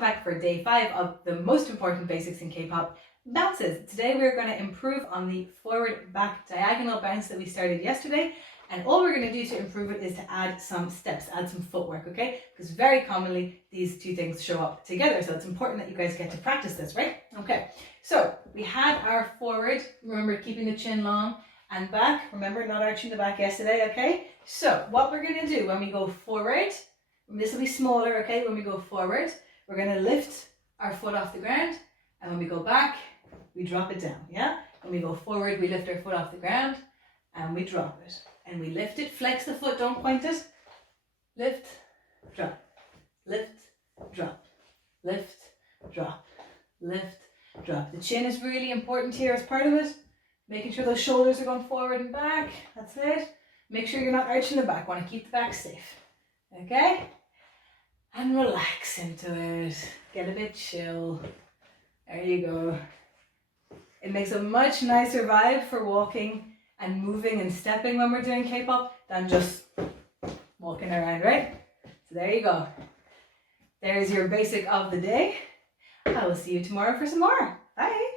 welcome back for day 5 of the most important basics in K-pop, bounces. Today we're going to improve on the forward back diagonal bounce that we started yesterday, and all we're going to do to improve it is to add some steps, add some footwork, okay? Because very commonly these two things show up together, so it's important that you guys get to practice this, right? Okay, so we had our forward, remember keeping the chin long, and back, remember not arching the back yesterday, okay? So what we're going to do when we go forward, this will be smaller, okay? When we go forward, we're going to lift our foot off the ground, and when we go back, we drop it down, yeah? When we go forward, we lift our foot off the ground, and we drop it. And we lift it, flex the foot, don't point it. Lift, drop, lift, drop, lift, drop, lift, drop. The chin is really important here as part of it. Making sure those shoulders are going forward and back, that's it. Make sure you're not arching the back, want to keep the back safe, okay? And relax into it, get a bit chill. There you go. It makes a much nicer vibe for walking and moving and stepping when we're doing K-pop than just walking around, right? So there you go. There's your basic of the day. I will see you tomorrow for some more. Bye.